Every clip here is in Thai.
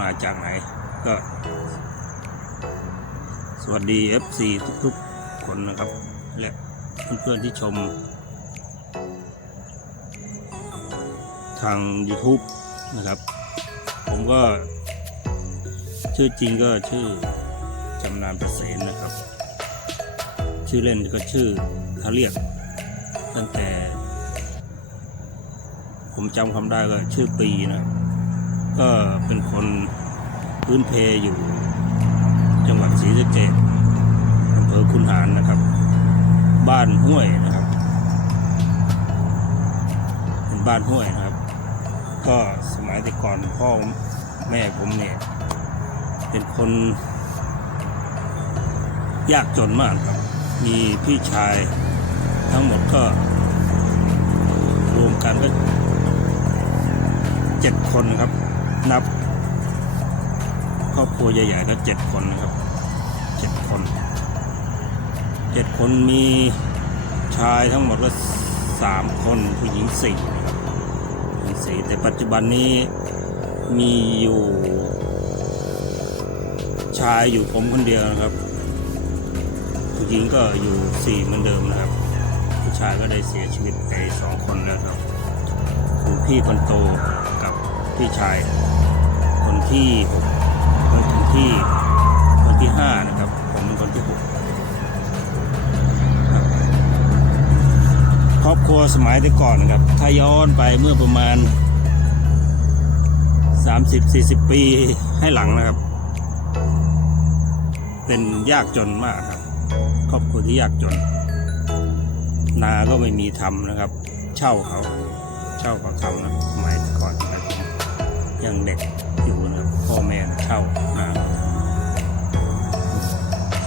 มาจากไหน ก็ สวัสดี FC ทุกๆ คนนะครับ และเพื่อนๆที่ชม ทาง YouTube นะครับ ผมก็ ชื่อจริงก็ชื่อจำนานประเสนนะครับ ชื่อเล่นก็ชื่อถ้าเรียก ตั้งแต่ ผมจำคำได้ก็ชื่อปีนะ ก็เป็นคนพื้นเพอยู่จังหวัดศรีสะเกษอำเภอคุนหารนะครับ บ้านห้วยนะครับเป็นบ้านห้วยนะครับ ก็สมัยแต่ก่อนพ่อแม่ผมเนี่ยเป็นคนยากจนมากครับ มีพี่ชายทั้งหมดก็ รวมกันก็เจ็ดคนครับ นับครอบครัวใหญ่ๆก็เจ็ดคนนะครับเจ็ดคนเจ็ดคนมีชายทั้งหมดก็สามคนผู้หญิงสี่นะครับผู้หญิงสี่แต่ปัจจุบันนี้มีอยู่ ชายอยู่ผมคนเดียวนะครับ ผู้หญิงก็อยู่สี่เหมือนเดิมนะครับ ผู้ชายก็ได้เสียชีวิตไปสองคนแล้วครับคือพี่คนโตกับพี่ชาย คนที่หกคนที่คนที่ห้านะครับ ผมเป็นคนที่หกครอบครัวสมัยแต่ก่อนนะครับ ถ้าย้อนไปเมื่อประมาณ 30-40 ปีให้หลังนะครับ เป็นยากจนมากครับ ครอบครัวที่ยากจน นาก็ไม่มีทำนะครับ เช่าเขา เช่าเขาทำนะสมัยก่อนนะ ยังเด็กอยู่นะครับพ่อแม่เช่านา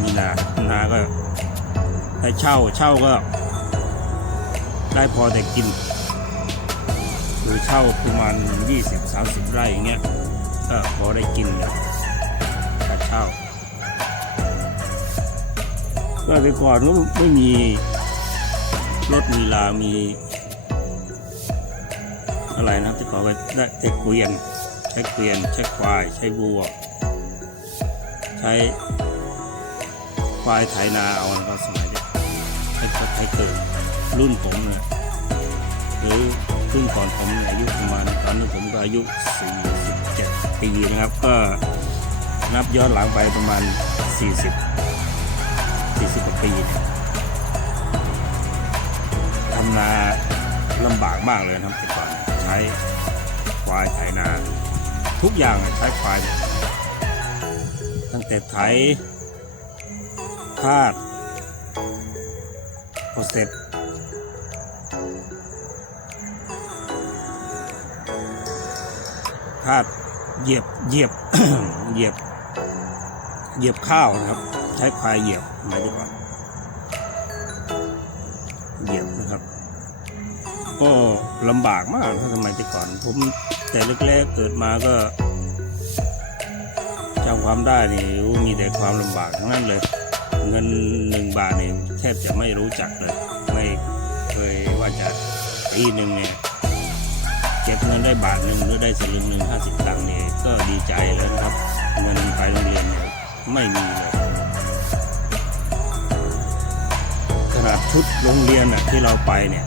มีนานาก็ได้เช่าเช่าก็ ได้พอแต่กินหรือเช่าประมาณ 20-30 ไร่อย่างเงี้ยก็พอได้กินนะค่าเช่าก็แต่ก่อนก็ไม่มีรถมีลามีอะไรนะครับแต่ก่อนก็ได้แต่เกวียน ใช้เกวียน ใช้ควาย ใช้วัว ใช้ควายไถนาเอานะครับสมัยเด็กใช้ใช้เกิดรุ่นผมเนี่ยหรือรุ่นก่อนผมอายุประมาณตอนนั้นผมก็อายุ 47 ปีนะครับ ก็นับย้อนหลังไปประมาณ 40 40กว่าปีเนี่ยทำนาลำบากมากเลยนะครับแต่ก่อนใช้ควายไถนา ทุกอย่างใช้ควาย ตั้งแต่ไถคาดพอเสร็จคาดเหยียบเหยียบเหยียบ เหยียบข้าวนะครับ ใช้ควายเหยียบหมายถึงว่าเหยียบนะครับ ก็ลำบากมากนะสมัยแต่ก่อนผม แต่แรกๆเกิดมาก็จำความได้นี่มีแต่ความลำบากทั้งนั้นเลย เงินหนึ่งบาทนี่แทบจะไม่รู้จักเลย ไม่เคยว่าจะปีหนึ่งเนี่ยเก็บเงินได้บาทหนึ่งหรือได้สลึงหนึ่งห้าสิบตังค์เนี่ยก็ดีใจแล้วนะครับ เงินไปโรงเรียนเนี่ยไม่มีเลยขนาดชุดโรงเรียนน่ะที่เราไปเนี่ย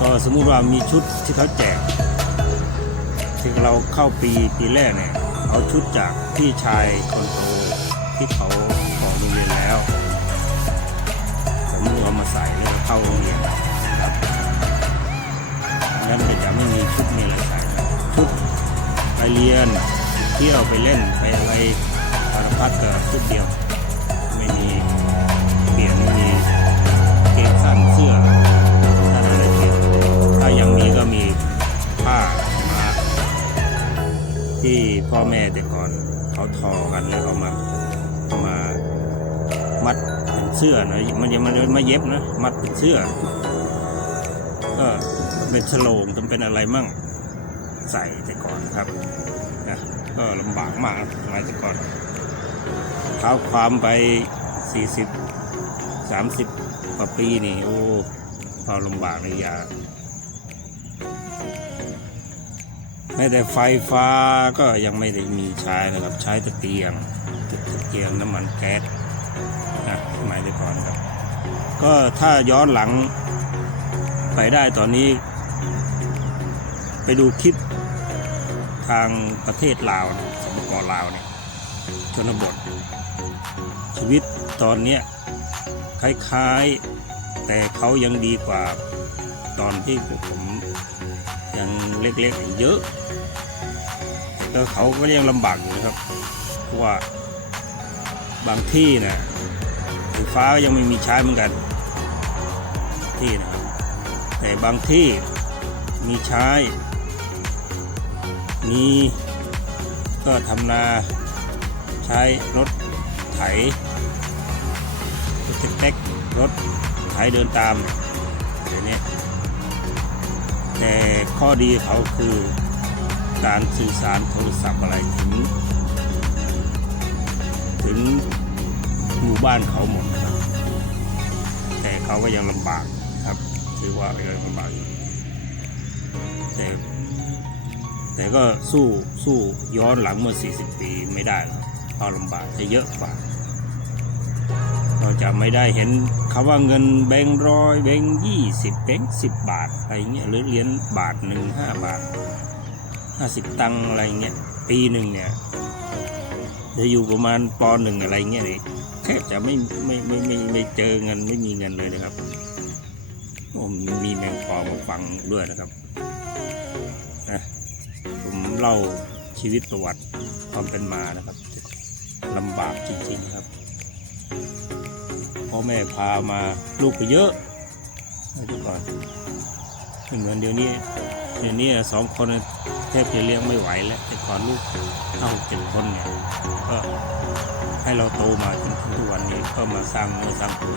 ก็สมมุติว่ามีชุดที่เขาแจกที่เราเข้าปีปีแรกเนี่ยเอาชุดจากพี่ชายคนโตที่เขาขอโรงเรียนแล้วผมเอามาใส่แล้วเข้าโรงเรียนครับงั้นก็จะไม่มีชุดมีอะไรใส่ชุดไปเรียนเที่ยวไปเล่นไปอะไรสารพัดก็ชุดเดียว เสื้อนะมันยังมันไม่เย็บนะมัดเป็นเสื้อก็เป็นฉโลงจำเป็นอะไรมั่งใส่แต่ก่อนครับนะก็ลำบากมากมัยแต่ก่อนเท้าความไป 40 30กว่าปีนี่โอ้ความลำบากเลยยาแม้แต่ไฟฟ้าก็ยังไม่ได้มีใช้นะครับ ใช้ตะเกียงตะเกียงน้ำมันแก๊ส สมัยแต่ก่อนครับ ก็ถ้าย้อนหลังไปได้ตอนนี้ ไปดูคลิปทางประเทศลาวนะสปปลาวเนี่ยชนบท ชีวิตตอนเนี้ยคล้ายๆ แต่เขายังดีกว่าตอนที่ผมยังเล็กๆเยอะ แล้วเขาก็ยังลำบากอยู่นะครับ เพราะว่าบางที่นะ ฟฟ้าก็ยังไม่มีใช้เหมือนกันที่นะครับแต่บางที่มีใช้มีก็ทำนาใช้รถไถรถเต็กรถไถเดินตามเดี๋ยวนี้แต่ข้อดีเขาคือการสื่อสารโทรศัพท์อะไรถึง ถึง หมู่บ้านเขาหมดนะครับ แต่เขาก็ยังลำบากครับถือว่ายังลำบากอยู่แต่แต่ก็สู้สู้ย้อนหลังเมื่อ 40 ปีไม่ได้หรอกเอาลำบากจะเยอะกว่าเราจะไม่ได้เห็นคำว่าเงินแบงร้อยแบงยี่สิบแบงสิบบาทอะไรเงี้ยหรือเหรียญบาทหนึ่งห้าบาทห้าสิบตังอะไรเงี้ยปีหนึ่งเนี่ยจะอยู่ประมาณปหนึ่งอะไรเงี้ยนี่แท บจะไม่ไม่ไม่ไม่ไม่ไม่เจอเงินไม่มีเงินเลยนะครับผมมีแมงปอมาฟังด้วยนะครับนะผมเล่าชีวิตประวัติความเป็นมานะครับลำบากจริงๆครับพ่อแม่พามาลูกไปเยอะเอาดูก่อนเหมือนเดี๋ยวนี้เดี๋ยวนี้สองคน แทบจะเลี้ยงไม่ไหวแล้วแต่ก่อนลูกเท่าเจ็ดคนเนี่ยก็ให้เราโตมาจนถึงทุกวันนี้ก็มาสร้างเนื้อสร้างตัว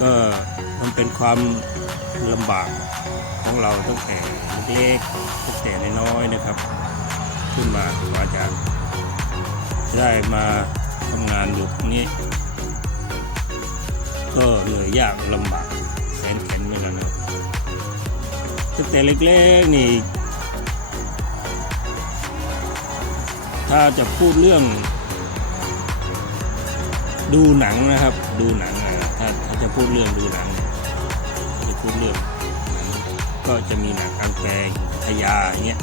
ก็มันเป็นความลำบากของเราตั้งแต่เล็กตั้งแต่น้อยนะครับ ขึ้นมากว่าจะได้มาทำงานอยู่ตรงนี้ ก็เหนื่อยยากลำบากแสนเข็น ตั้งแต่เล็กๆนี่ ถ้าจะพูดเรื่อง ดูหนังนะครับ ดูหนังอะถ้าถ้าจะพูดเรื่องดูหนังจะพูดเรื่องก็จะมีหนังกลางแปลงพยาอย่างเงี้ย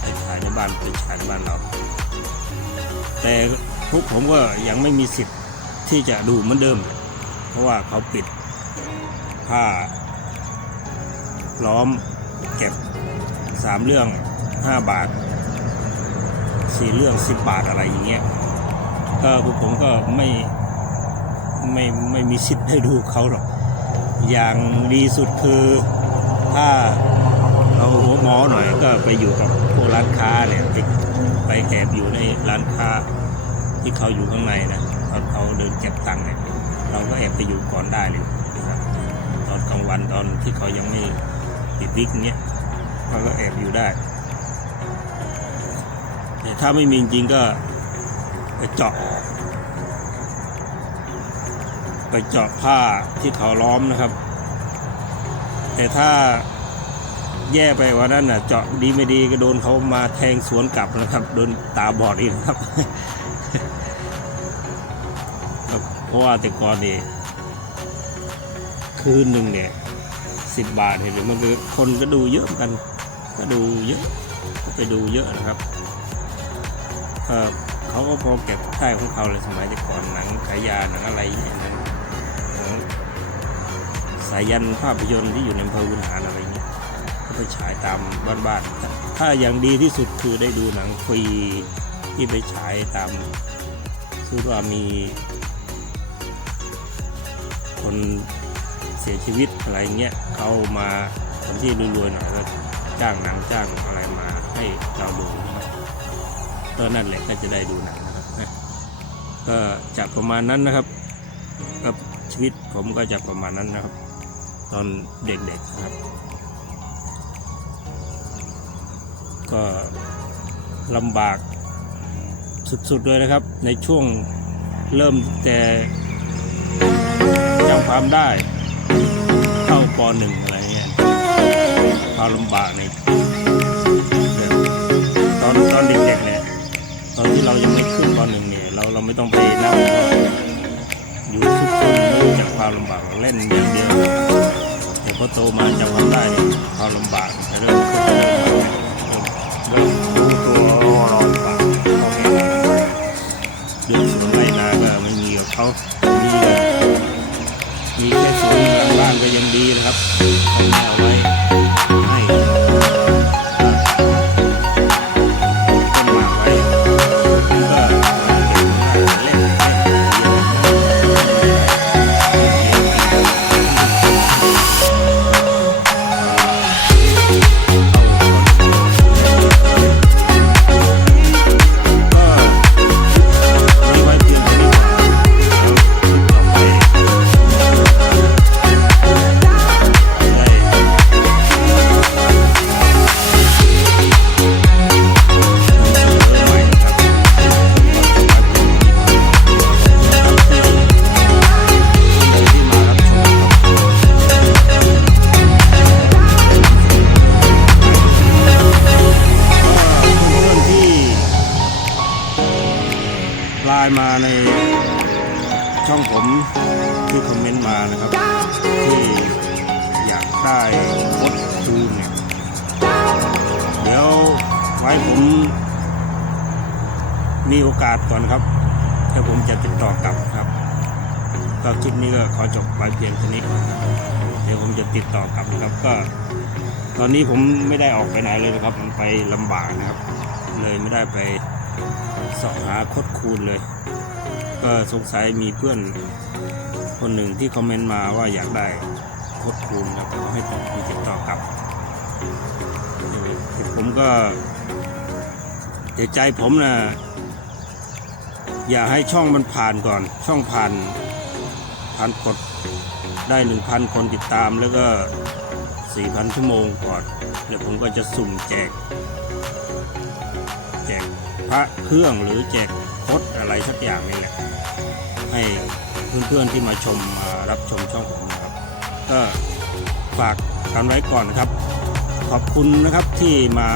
ไปฉายในบ้านไปฉายในบ้านเรา แต่พวกผมก็ยังไม่มีสิทธิ์ที่จะดูเหมือนเดิม เพราะว่าเขาปิดผ้าล้อม เก็บสามเรื่องห้าบาทสี่เรื่องสิบบาทอะไรอย่างเงี้ยก็ผมก็ไม่ไม่ไม่มีสิทธิ์ได้ดูเขาหรอก อย่างดีสุดคือถ้าเราหัวหมอหน่อยก็ไปอยู่กับพวกร้านค้าเนี่ยไปไปแอบอยู่ในร้านค้าที่เขาอยู่ข้างในนะตอนเขาเดินเก็บตังค์เนี่ยเราก็แอบไปอยู่ก่อนได้เลยนะครับตอนกลางวันตอนที่เขายังไม่ ปิดวิกเงี้ยเราก็แอบอยู่ได้ แต่ถ้าไม่มีจริงก็ไปเจาะไปเจาะผ้าที่เขาล้อมนะครับ แต่ถ้าแย่ไปว่านั้นน่ะ เจาะดีไม่ดีก็โดนเขามาแทงสวนกลับนะครับ โดนตาบอดอีกนะครับครับเพราะว่าแต่ก่อนนี่คืนหนึ่งเนี่ย สิบบาทเห็นไหมมันคนก็ดูเยอะกัน ก็ดูเยอะก็ไปดูเยอะนะครับเเขาก็พอเก็บได้ของเขาเลยสมัยแต่ก่อนหนังขายยาหนังอะไรอย่างเงี้ยหนังหนังสายยันภาพยนตร์ที่อยู่ในอำเภอวุนหารอะไรเงี้ยก็ไปฉายตามบ้านๆถ้าอย่างดีที่สุดคือได้ดูหนังฟรีที่ไปฉายตามคือว่ามีคน สียชีวิตอะไรเงี้ยเขามาคนที่รวยๆหน่อยก็จ้างหนังจ้างอะไรมาให้เราดูนะครับก็นั่นแหละก็จะได้ดูหนังนะครับนะก็จะประมาณนั้นนะครับกับชีวิตผมก็จะประมาณนั้นนะครับ ตอนเด็กๆนะครับ ก็ลำบากสุดๆเลยนะครับ ในช่วงเริ่มแต่จำความได้ เข้าปหนึ่งอะไรเงี้ยความลำบากในแบบตอนตอนเด็กๆเนี่ยตอนที่เรายังไม่ขึ้นปหนึ่งเนี่ย เราเราไม่ต้องไปนั่งอยู่ทุกคนเนื่องจากความลำบากเล่นอย่างเดียวแต่พอโตมาจำความได้ความลำบากเริ่มขึ้นเริ่มรู้ตัวราลำบากเขาเองเรื่องสวนไรนาก็ไม่มีกับเขา ไว้ผม มีโอกาสก่อนครับเดี๋ยวผมจะติดต่อกลับครับก็คลิปนี้ก็ขอจบไว้เพียงเท่านี้ก่อนเดี๋ยวผมจะติดต่อกลับนะครับก็ ตอนนี้ผมไม่ได้ออกไปไหนเลยนะครับ มันไปลำบากนะครับ เลยไม่ได้ไปสอบหาคดคูณเลย ก็สงสัยมีเพื่อนคนหนึ่งที่คอมเมนต์มาว่าอยากได้คดคูณครับให้ผมติดต่อกลับ ผมก็ใจผมนะอย่าให้ช่องมันผ่านก่อน ช่องผ่านผ่านกดได้หนึ่งพันคนติดตามแล้วก็สี่พันชั่วโมงก่อนแล้วผมก็จะสุ่มแจก แจกพระเครื่องหรือแจกคดอะไรสักอย่างนี่แหละให้เพื่อนๆที่มาชมมารับชมช่องผมนะครับ ก็ฝากกันไว้ก่อนนะครับ ขอบคุณนะครับที่มา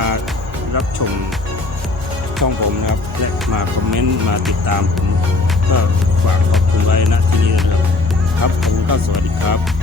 รับชมช่องผมนะครับ และมาคอมเมนต์มาติดตามผมก็ฝากขอบคุณไว้ณที่นี้นะครับ ครับผมก็สวัสดีครับ